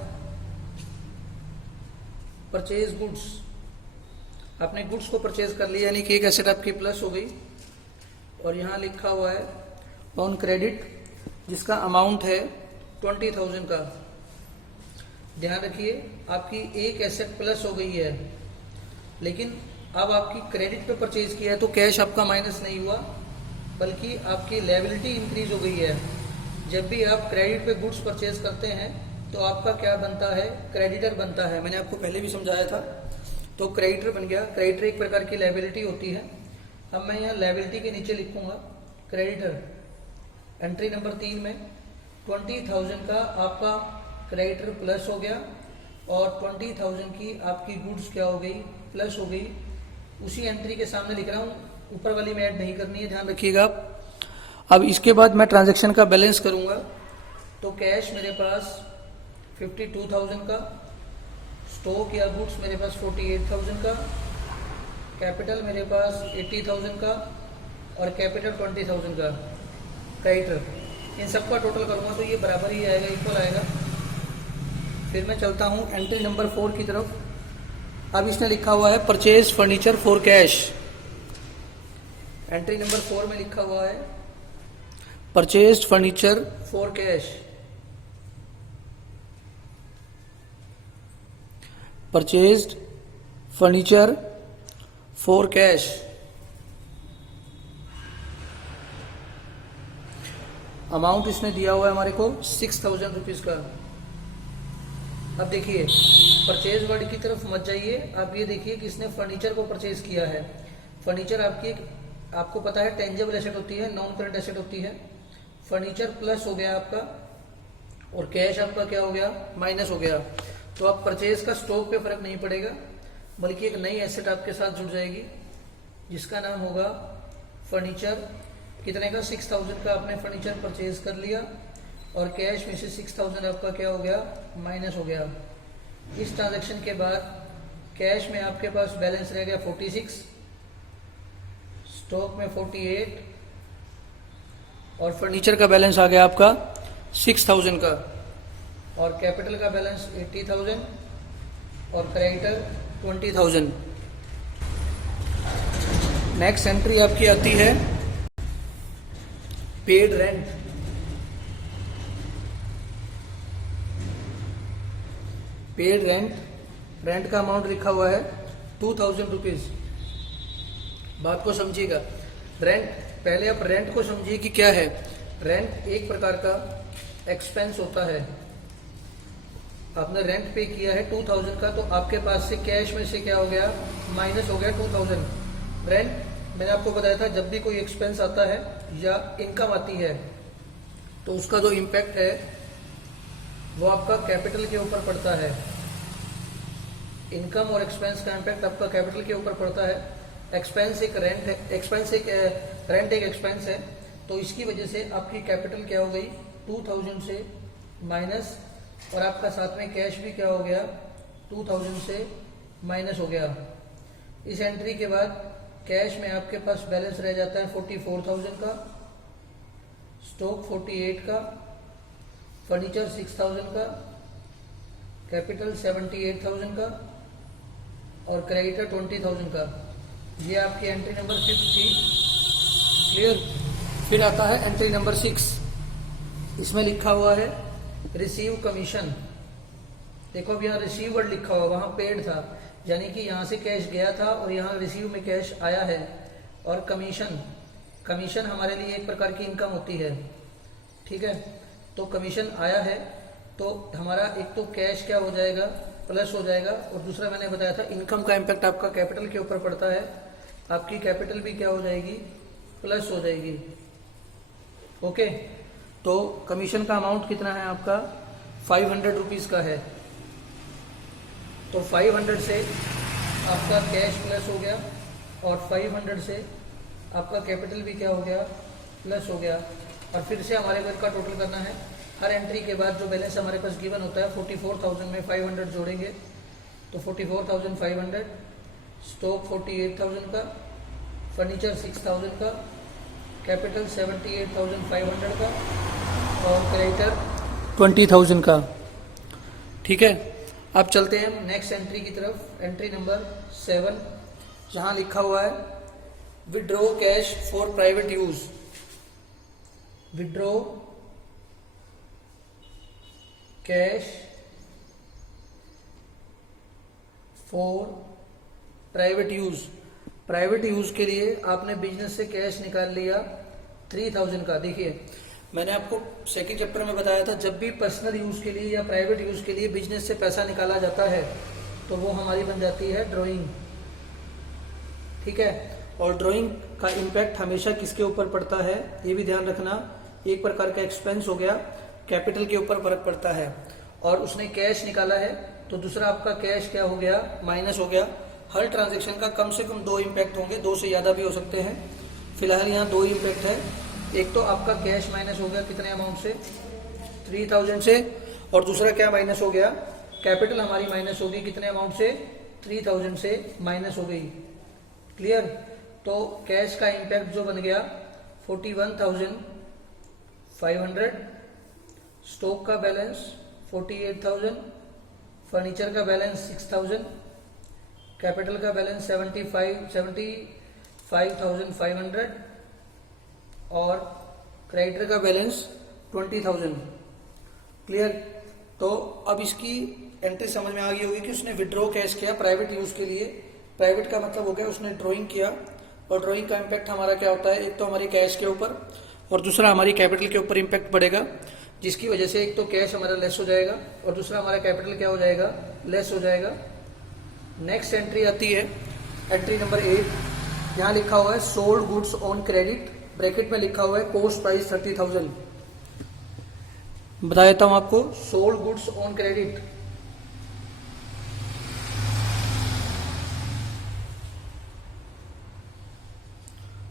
परचेज गुड्स। आपने गुड्स को परचेज कर लिया, यानी कि एक एसेट आपकी प्लस हो गई, और यहाँ लिखा हुआ है ऑन क्रेडिट जिसका अमाउंट है 20,000 का। ध्यान रखिए, आपकी एक एसेट प्लस हो गई है, लेकिन अब आपकी क्रेडिट पे परचेज किया है तो कैश आपका माइनस नहीं हुआ, बल्कि आपकी लायबिलिटी इंक्रीज हो गई है। जब भी आप क्रेडिट पे गुड्स परचेज करते हैं तो आपका क्या बनता है, क्रेडिटर बनता है। मैंने आपको पहले भी समझाया था। तो क्रेडिटर बन गया। क्रेडिटर एक प्रकार की लायबिलिटी होती है। अब मैं यहाँ लायबिलिटी के नीचे लिखूंगा क्रेडिटर। एंट्री नंबर 3 में 20,000 का आपका क्रेडिटर प्लस हो गया और 20,000 की आपकी गुड्स क्या हो गई, प्लस हो गई। उसी एंट्री के सामने लिख रहा हूँ, ऊपर वाली में ऐड नहीं करनी है, ध्यान रखिएगा आप। अब इसके बाद मैं ट्रांजैक्शन का बैलेंस करूंगा। तो कैश मेरे पास 52,000 का, स्टॉक या गुड्स मेरे पास 48,000 का, कैपिटल मेरे पास 80,000 का और कैपिटल 20,000 का क्रेडिटर। इन सबका टोटल करूंगा तो ये बराबर ही आएगा, इक्वल आएगा। फिर मैं चलता हूँ एंट्री नंबर 4 की तरफ। अब इसने लिखा हुआ है purchase furniture for cash. Entry number 4 में लिखा हुआ है purchase furniture for cash. Purchased furniture for cash. Amount इसने दिया हुआ है हमारे को 6,000 रुपीज का। अब देखिए, परचेज वर्ड की तरफ मत जाइए, आप ये देखिए कि इसने फर्नीचर को परचेज किया है। फर्नीचर आपको पता है टेंजेबल एसेट होती है, नॉन करंट एसेट होती है। फर्नीचर प्लस हो गया आपका और कैश आपका क्या हो गया, माइनस हो गया। तो अब परचेज का स्टॉक पे फर्क नहीं पड़ेगा, बल्कि एक नई एसेट आपके साथ जुड़ जाएगी जिसका नाम होगा फर्नीचर। कितने का, 6,000 का आपने फर्नीचर परचेज कर लिया और कैश में से 6,000 आपका क्या हो गया, माइनस हो गया। इस ट्रांजैक्शन के बाद कैश में आपके पास बैलेंस रह गया 46, स्टॉक में 48 और फर्नीचर का बैलेंस आ गया आपका 6,000 का और कैपिटल का बैलेंस 80,000 और क्रेडिटर 20,000। नेक्स्ट एंट्री आपकी आती है पेड रेंट। पेड रेंट का अमाउंट लिखा हुआ है 2,000 रुपीज। बात को समझिएगा। रेंट, पहले आप रेंट को समझिए कि क्या है। रेंट एक प्रकार का एक्सपेंस होता है। आपने रेंट पे किया है 2,000 का, तो आपके पास से कैश में से क्या हो गया, माइनस हो गया 2,000। रेंट मैंने आपको बताया था, जब भी कोई एक्सपेंस आता है या इनकम आती है तो उसका जो इम्पैक्ट है वो आपका कैपिटल के ऊपर पड़ता है। इनकम और एक्सपेंस का इम्पैक्ट आपका कैपिटल के ऊपर पड़ता है। एक्सपेंस एक रेंट है, रेंट एक एक्सपेंस है, तो इसकी वजह से आपकी कैपिटल क्या हो गई, 2,000 से माइनस, और आपका साथ में कैश भी क्या हो गया, 2,000 से माइनस हो गया। इस एंट्री के बाद कैश में आपके पास बैलेंस रह जाता है 44,000 का, स्टॉक 48 का, फर्नीचर 6,000 का, कैपिटल 78,000 का और क्रेडिटर 20,000 का। ये आपकी एंट्री नंबर 5 थी। क्लियर। फिर आता है एंट्री नंबर 6। इसमें लिखा हुआ है रिसीव कमीशन। देखो अब यहाँ रिसीव वर्ड लिखा हुआ, वहां पेड था, यानी कि यहाँ से कैश गया था और यहाँ रिसीव में कैश आया है। और कमीशन हमारे लिए एक प्रकार की इनकम होती है, ठीक है। तो कमीशन आया है तो हमारा एक तो कैश क्या हो जाएगा, प्लस हो जाएगा, और दूसरा मैंने बताया था इनकम का इम्पैक्ट आपका कैपिटल के ऊपर पड़ता है, आपकी कैपिटल भी क्या हो जाएगी, प्लस हो जाएगी। ओके, तो कमीशन का अमाउंट कितना है आपका, 500 रुपीज का है। तो 500 से आपका कैश प्लस हो गया और 500 से आपका कैपिटल भी क्या हो गया, प्लस हो गया। और फिर से हमारे वर्क का टोटल करना है। हर एंट्री के बाद जो बैलेंस हमारे पास गिवन होता है 44,000 में 500 जोड़ेंगे तो 44,500, स्टॉक 48,000 का, फर्नीचर 6,000 का, कैपिटल 78,500 का और क्रेडिटर 20,000 का। ठीक है, अब चलते हैं नेक्स्ट एंट्री की तरफ। एंट्री नंबर 7, जहां लिखा हुआ है withdraw cash for private use. Withdraw cash for private use. Private use के लिए आपने बिजनेस से कैश निकाल लिया 3000 का। देखिए मैंने आपको सेकंड चैप्टर में बताया था, जब भी पर्सनल यूज के लिए या प्राइवेट यूज के लिए बिजनेस से पैसा निकाला जाता है तो वो हमारी बन जाती है ड्राइंग। ठीक है, और ड्राइंग का इम्पैक्ट हमेशा किसके ऊपर पड़ता है ये भी ध्यान रखना। एक प्रकार का एक्सपेंस हो गया, कैपिटल के ऊपर फर्क पड़ता है। और उसने कैश निकाला है तो दूसरा आपका कैश क्या हो गया, माइनस हो गया। हर ट्रांजैक्शन का कम से कम 2 इम्पैक्ट होंगे, 2 से ज़्यादा भी हो सकते हैं। फिलहाल यहाँ 2 इम्पैक्ट है। एक तो आपका कैश माइनस हो गया कितने अमाउंट से, 3000 से, और दूसरा क्या माइनस हो गया, कैपिटल हमारी माइनस होगी कितने अमाउंट से, 3000 से माइनस हो गई। क्लियर। तो कैश का इम्पैक्ट जो बन गया 41,500, स्टॉक का बैलेंस 48,000, फर्नीचर का बैलेंस 6,000, कैपिटल का बैलेंस 75,500 और क्रेडिटर का बैलेंस 20,000। क्लियर। तो अब इसकी एंट्री समझ में आ गई होगी कि उसने विड्रॉ कैश किया प्राइवेट यूज के लिए। प्राइवेट का मतलब हो गया उसने ड्राइंग किया, और ड्राइंग का इम्पैक्ट हमारा क्या होता है, एक तो हमारी कैश के ऊपर और दूसरा हमारी कैपिटल के ऊपर इम्पैक्ट पड़ेगा, जिसकी वजह से एक तो कैश हमारा लेस हो जाएगा और दूसरा हमारा कैपिटल क्या हो जाएगा, लेस हो जाएगा। नेक्स्ट एंट्री आती है एंट्री नंबर 8। यहाँ लिखा हुआ है sold goods on credit, bracket में लिखा हुआ है कॉस्ट प्राइस 30,000। बता देता हूं आपको, sold goods on credit,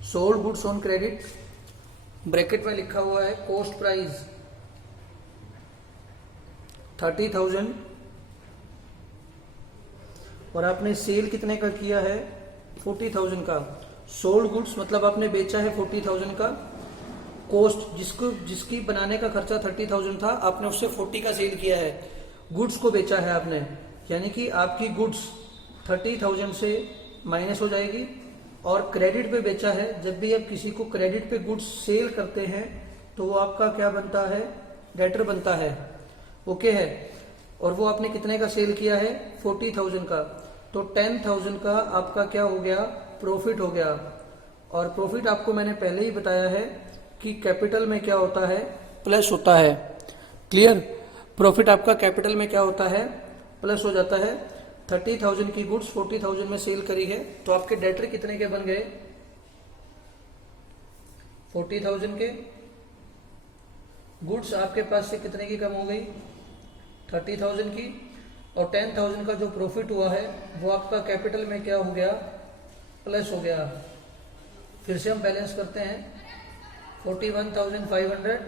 sold goods on credit, bracket में लिखा हुआ है कॉस्ट प्राइस 30,000 और आपने सेल कितने का किया है, 40,000 का। सोल्ड गुड्स मतलब आपने बेचा है 40,000 का, कॉस्ट जिसकी बनाने का खर्चा 30,000 था, आपने उससे 40 का सेल किया है, गुड्स को बेचा है आपने, यानी कि आपकी गुड्स 30,000 से माइनस हो जाएगी। और क्रेडिट पे बेचा है, जब भी आप किसी को क्रेडिट पे गुड्स सेल करते हैं तो वो आपका क्या बनता है, डेटर बनता है। ओके है। और वो आपने कितने का सेल किया है, 40,000 का, तो 10,000 का आपका क्या हो गया, प्रॉफिट हो गया। और प्रॉफिट आपको मैंने पहले ही बताया है कि कैपिटल में क्या होता है, प्लस होता है। क्लियर। प्रॉफिट आपका कैपिटल में क्या होता है, प्लस हो जाता है। 30,000 की गुड्स 40,000 में सेल करी है तो आपके डेटर कितने के बन गए, 40,000 के। गुड्स आपके पास से कितने की कम हो गई, 30,000 की, और 10,000 का जो प्रॉफिट हुआ है वो आपका कैपिटल में क्या हो गया, प्लस हो गया। फिर से हम बैलेंस करते हैं, 41,500,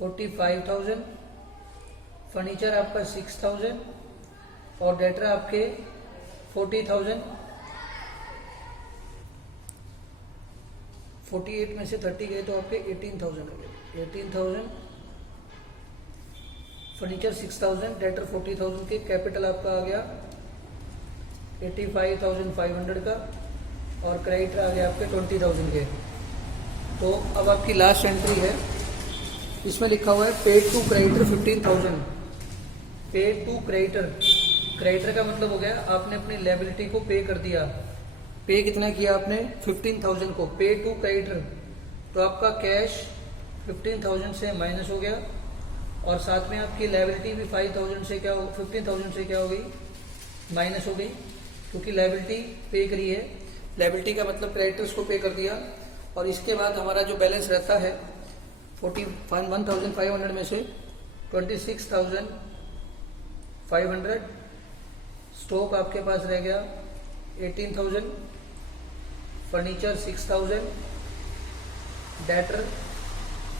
45,000, फर्नीचर आपका 6,000 और डेटर आपके 40,000। 48 में से 30 गए तो आपके 18,000 हो गए, 18,000, फर्नीचर 6,000, डेटर 40,000 के, कैपिटल आपका आ गया 85,500 का और क्रेडिटर आ गया आपके 20,000 के। तो अब आपकी लास्ट एंट्री है, इसमें लिखा हुआ है paid to creditor 15,000। Paid to creditor, creditor का मतलब हो गया आपने अपनी लायबिलिटी को पे कर दिया। पे कितना किया आपने, 15,000 को, पे टू क्रेडिटर। तो आपका कैश 15,000 से माइनस हो गया और साथ में आपकी लायबिलिटी भी 15,000 से क्या हो गई, माइनस हो गई, क्योंकि लायबिलिटी पे करी है। लायबिलिटी का मतलब क्रेडिटर्स को पे कर दिया। और इसके बाद हमारा जो बैलेंस रहता है 1,500 में से 26,500, स्टॉक आपके पास रह गया 18,000, फर्नीचर 6,000, डेटर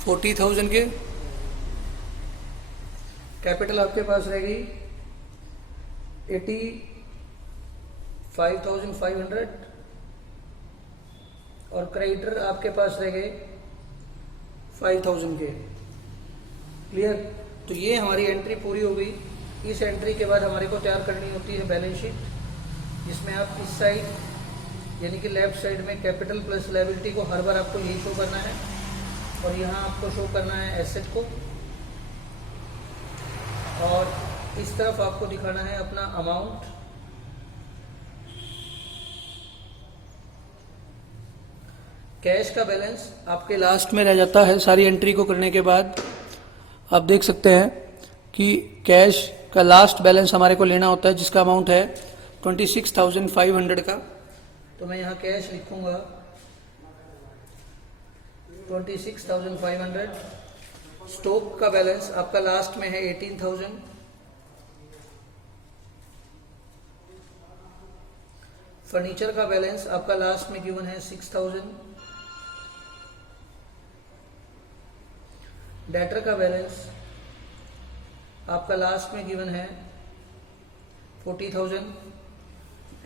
40,000 के, कैपिटल आपके पास रह गई 85,500 और क्रेडिटर आपके पास रह गए 5,000 के। क्लियर। तो ये हमारी एंट्री पूरी हो गई। इस एंट्री के बाद हमारे को तैयार करनी होती है बैलेंस शीट, जिसमें आप इस साइड यानी कि लेफ्ट साइड में कैपिटल प्लस लायबिलिटी को हर बार आपको यही शो करना है और यहाँ आपको शो करना है एसेट को। और इस तरफ आपको दिखाना है अपना अमाउंट। कैश का बैलेंस आपके लास्ट में रह जाता है सारी एंट्री को करने के बाद। आप देख सकते हैं कि कैश का लास्ट बैलेंस हमारे को लेना होता है, जिसका अमाउंट है 26,500 का। तो मैं यहाँ कैश लिखूंगा 26,500। स्टॉक का बैलेंस आपका लास्ट में है 18,000। फर्नीचर का बैलेंस आपका लास्ट में गिवन है 6,000। डेटर का बैलेंस आपका लास्ट में गिवन है 40,000।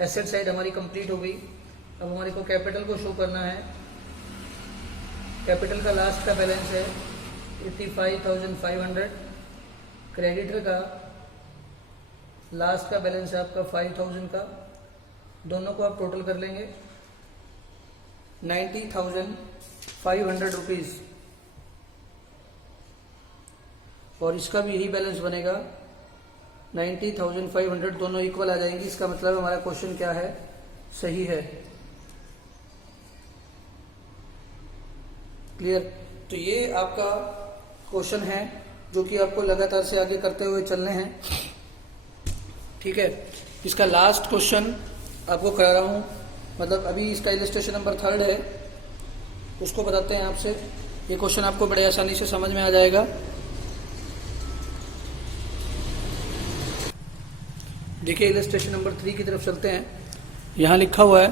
एसेट साइड हमारी कंप्लीट हो गई। अब हमारे को कैपिटल को शो करना है। कैपिटल का लास्ट का बैलेंस है 85,500। क्रेडिटर का लास्ट का बैलेंस है आपका 5,000 का। दोनों को आप टोटल कर लेंगे 90,500 रुपीज़, और इसका भी यही बैलेंस बनेगा 90,500। दोनों इक्वल आ जाएंगी। इसका मतलब हमारा क्वेश्चन क्या है, सही है। क्लियर? तो ये आपका क्वेश्चन है जो कि आपको लगातार से आगे करते हुए चलने हैं। ठीक है, इसका लास्ट क्वेश्चन आपको करा रहा हूं, मतलब अभी इसका इलस्ट्रेशन नंबर 3 है, उसको बताते हैं आपसे। ये क्वेश्चन आपको बड़े आसानी से समझ में आ जाएगा। देखिए, इलस्ट्रेशन नंबर 3 की तरफ चलते हैं। यहाँ लिखा हुआ है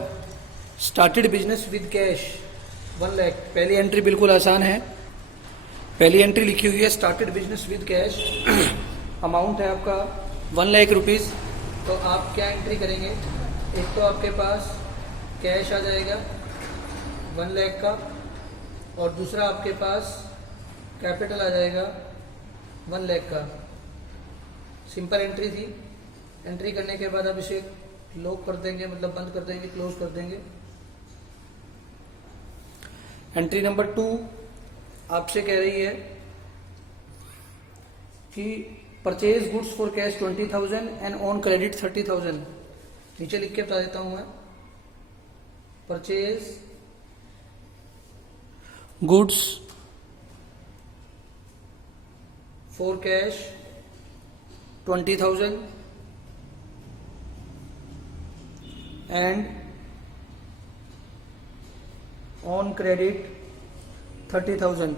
started business with cash 1 lakh. पहली एंट्री बिल्कुल आसान है। पहली एंट्री लिखी हुई है started business with cash. Amount है आपका 1 लाख रुपीज़। तो आप क्या एंट्री करेंगे, एक तो आपके पास कैश आ जाएगा 1 लाख का, और दूसरा आपके पास कैपिटल आ जाएगा 1 लाख का। सिंपल एंट्री थी। एंट्री करने के बाद अब इसे लॉक कर देंगे, मतलब बंद कर देंगे, क्लोज कर देंगे। एंट्री नंबर 2 आपसे कह रही है कि purchase goods for cash 20,000 and on credit 30,000। नीचे लिख के बता देता हूं मैं। Purchase goods for cash 20,000 and on credit 30,000।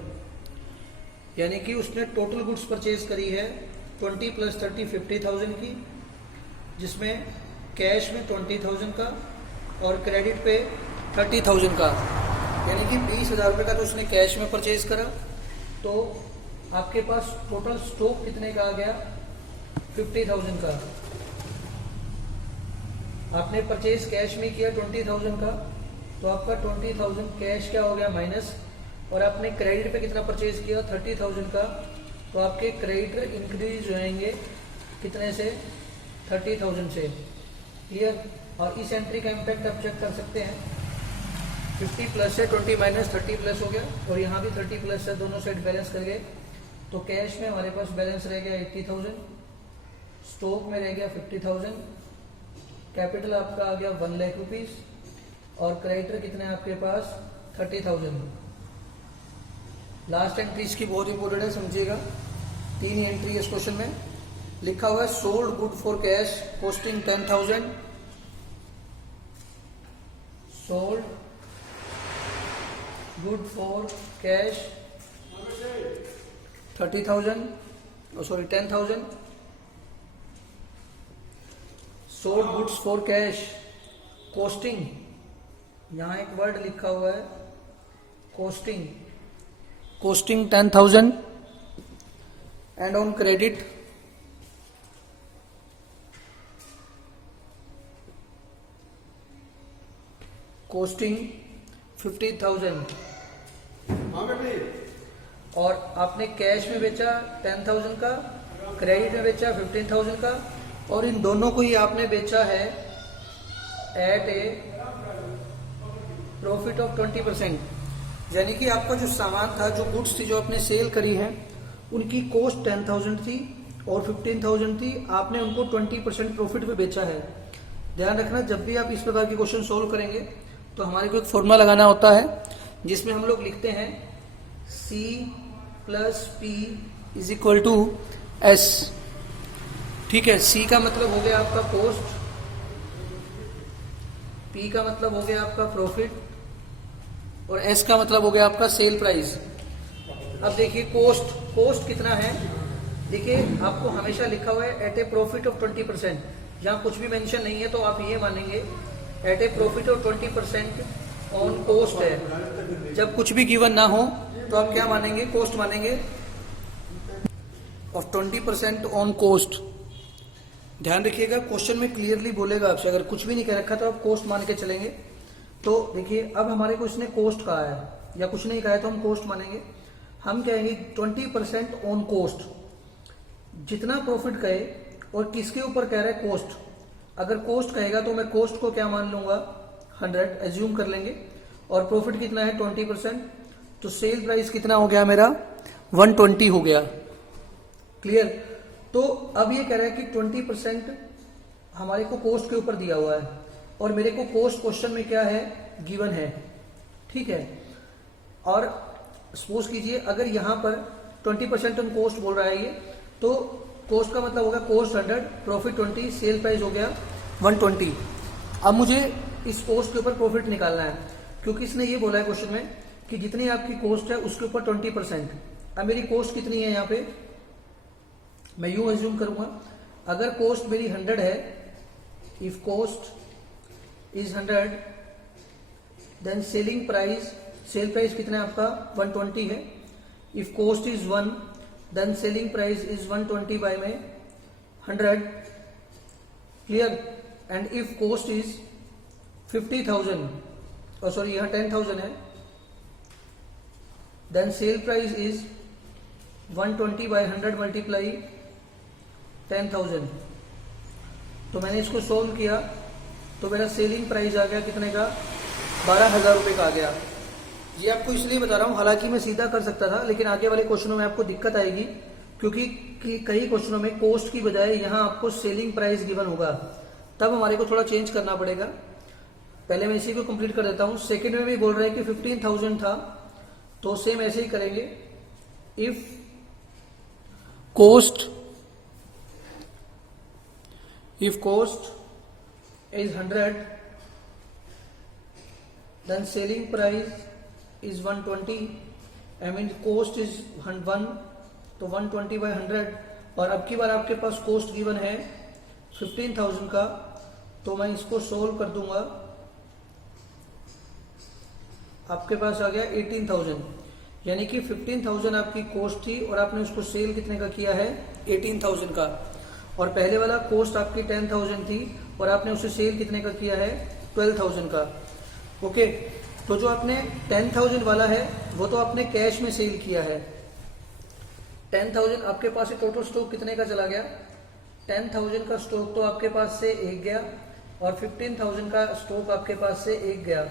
यानी कि उसने टोटल गुड्स परचेज करी है 20 + 30 50,000 की, जिसमें कैश में 20,000 का और क्रेडिट पे 30,000 का। यानी कि 20,000 रुपये का तो उसने कैश में परचेज करा। तो आपके पास टोटल स्टॉक कितने का आ गया, 50,000 का। आपने परचेज कैश में किया 20,000 का, तो आपका 20,000 कैश क्या हो गया माइनस, और आपने क्रेडिट पे कितना परचेज किया 30,000 का, तो आपके क्रेडिटर इंक्रीज हो जाएंगे कितने से, 30,000 से। क्लियर? और इस एंट्री का इम्पैक्ट आप चेक कर सकते हैं। 50 प्लस है, 20 माइनस 30 प्लस हो गया, और यहाँ भी 30 प्लस है, दोनों साइड बैलेंस कर गए। तो कैश में हमारे पास बैलेंस रह गया 80,000, स्टॉक में रह गया 50,000, कैपिटल आपका आ गया 1 लाख रुपीज, और क्रेडिटर कितने आपके पास 30,000। लास्ट एंट्री इसकी बहुत इंपॉर्टेंट है, समझिएगा। 3 ही एंट्री है इस क्वेश्चन में। लिखा हुआ है sold good for cash costing 10,000, sold good for cash 30,000, sorry 10,000। Sold goods for cash costing, यहां एक वर्ड लिखा हुआ है costing, costing 10,000 and on credit costing 50,000। और आपने कैश में बेचा 10,000 का, क्रेडिट में बेचा 15,000 का, और इन दोनों को ही आपने बेचा है एट ए प्रॉफिट ऑफ 20%। यानी कि आपका जो सामान था, जो गुड्स थी, जो आपने सेल करी है, उनकी कॉस्ट 10,000 थी, और 15,000 थी, आपने उनको 20% प्रॉफिट पे बेचा है। ध्यान रखना, जब भी आप इस प्रकार के क्वेश्चन सॉल्व करेंगे तो हमारे को एक फॉर्मूला लगाना होता है जिसमें हम लोग लिखते हैं C plus P is equal to S। ठीक है, C का मतलब हो गया आपका कॉस्ट, P का मतलब हो गया आपका प्रॉफिट और S का मतलब हो गया आपका सेल प्राइस। अब देखिए कोस्ट कितना है, देखिए आपको हमेशा लिखा हुआ है एट ए प्रॉफिट ऑफ 20%, जहाँ कुछ भी मेंशन नहीं है तो आप ये मानेंगे at a profit of 20% on cost है। जब कुछ भी गिवन ना हो तो आप क्या मानेंगे, कोस्ट मानेंगे ऑफ 20% ऑन कोस्ट। ध्यान रखिएगा, क्वेश्चन में क्लियरली बोलेगा आपसे, अगर कुछ भी नहीं कह रखा तो आप कोस्ट मान के चलेंगे। तो देखिए अब हमारे को इसने कोस्ट कहा है या कुछ नहीं कहा है तो हम कोस्ट मानेंगे। हम कहेंगे 20% ऑन कोस्ट, जितना प्रॉफिट कहे और किसके ऊपर कह रहा है, कोस्ट। अगर कोस्ट कहेगा तो मैं कोस्ट को क्या मान लूंगा 100 एज्यूम कर लेंगे, और प्रॉफिट कितना है 20%, तो सेल प्राइस कितना हो गया मेरा 120 हो गया। क्लियर। तो अब ये कह रहा है कि 20% हमारे को कोस्ट के ऊपर दिया हुआ है और मेरे को कोस्ट क्वेश्चन में क्या है, गिवन है। ठीक है, और सपोज कीजिए अगर यहां पर 20% ऑन कोस्ट बोल रहा है ये, तो कोस्ट का मतलब होगा कोस्ट 100, प्रॉफिट 20, सेल प्राइस हो गया 120। अब मुझे इस कोस्ट के ऊपर प्रॉफिट निकालना है, क्योंकि इसने ये बोला है क्वेश्चन में कि जितनी आपकी कोस्ट है उसके ऊपर 20%। अब मेरी कोस्ट कितनी है, यहाँ पे मैं यूं एज्यूम करूंगा, अगर कोस्ट मेरी 100 है, if cost is 100 then selling price, sale price कितना है आपका 120 है। If cost is 1 then selling price is 120 by में 100। Clear. And if cost is 50,000, और सॉरी यहाँ 10,000 है, then sale price is 120 by 100 multiply 10,000। तो मैंने इसको सोल्व किया तो मेरा सेलिंग प्राइस आ गया कितने का, 12,000 रुपये का आ गया। ये आपको इसलिए बता रहा हूँ, हालांकि मैं सीधा कर सकता था, लेकिन आगे वाले क्वेश्चनों में आपको दिक्कत आएगी, क्योंकि कई क्वेश्चनों में कोस्ट की बजाय यहाँ आपको सेलिंग प्राइस गिवन होगा, तब हमारे को थोड़ा चेंज करना पड़ेगा। पहले मैं इसी को कंप्लीट कर देता हूँ। सेकंड में भी बोल रहे हैं कि 15,000 था, तो सेम ऐसे ही करेंगे। If cost is 100 then selling price is 120, I mean cost is 1, तो 120 by 100। और अब की बार आपके पास कोस्ट गिवन है 15,000 का, तो मैं इसको सोल्व कर दूंगा, आपके पास आ गया 18,000, यानी कि 15,000 आपकी कोस्ट थी और आपने उसको सेल कितने का किया है 18,000 का, और पहले वाला कोस्ट आपकी 10,000 थी और आपने उसे सेल कितने का किया है 12,000 का। ओके, तो जो आपने 10,000 वाला है वो तो आपने कैश में सेल किया है। 10,000 आपके पास से टोटल स्टॉक कितने का चला गया, 10,000 का स्टॉक तो आपके पास से एक गया और 15,000 का स्टॉक आपके पास से एक गया।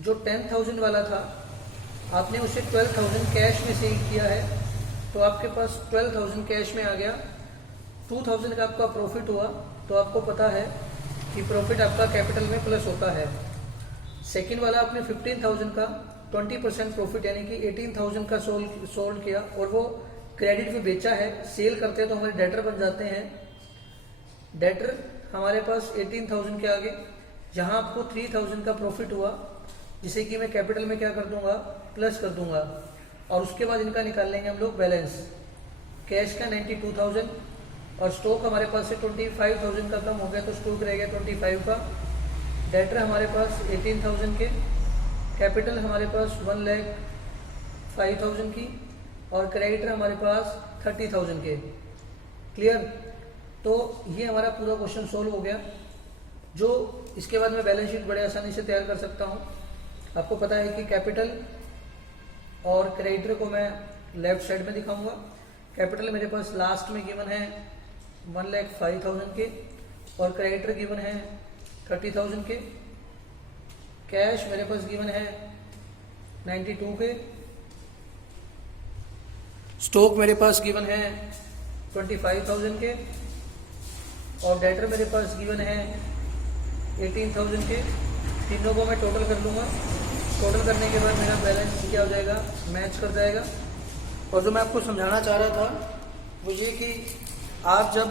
जो 10,000 वाला था आपने उसे 12,000 कैश में सेल किया है, तो आपके पास 12,000 कैश में आ गया। 2,000 का आपका प्रॉफिट हुआ, तो आपको पता है कि प्रॉफिट आपका कैपिटल में प्लस होता है। सेकंड वाला आपने 15,000 का 20% प्रॉफिट यानी कि 18,000 का सोल्ड किया और वो क्रेडिट में बेचा है। सेल करते हैं तो हमारे डेटर बन जाते हैं। डेटर हमारे पास 18,000 के आगे, यहाँ आपको 3,000 का प्रॉफिट हुआ, जिसे कि मैं कैपिटल में क्या कर दूंगा, प्लस कर दूंगा, और उसके बाद इनका निकाल लेंगे हम लोग बैलेंस। कैश का 92,000 और स्टॉक हमारे पास से 25,000 का कम हो गया, तो स्टॉक रह गया 25 का। डेटर हमारे पास 18,000 के, कैपिटल हमारे पास 1,05,000 की, और क्रेडिटर हमारे पास 30,000 के। क्लियर। तो ये हमारा पूरा क्वेश्चन सोल्व हो गया, जो इसके बाद मैं बैलेंस शीट बड़े आसानी से तैयार कर सकता हूँ। आपको पता है कि कैपिटल और क्रेडिटर को मैं लेफ्ट साइड में दिखाऊंगा। कैपिटल मेरे पास लास्ट में गिवन है 1,05,000 के और क्रेडिटर गिवन है 30,000 के। कैश मेरे पास गिवन है 92 के। स्टॉक मेरे पास गिवन है 25,000 के, और डेटर मेरे पास गिवन है 18,000 के। तीनों को मैं टोटल कर लूँगा। टोटल करने के बाद मेरा बैलेंस क्या हो जाएगा, मैच कर जाएगा। और जो मैं आपको समझाना चाह रहा था वो ये कि आप जब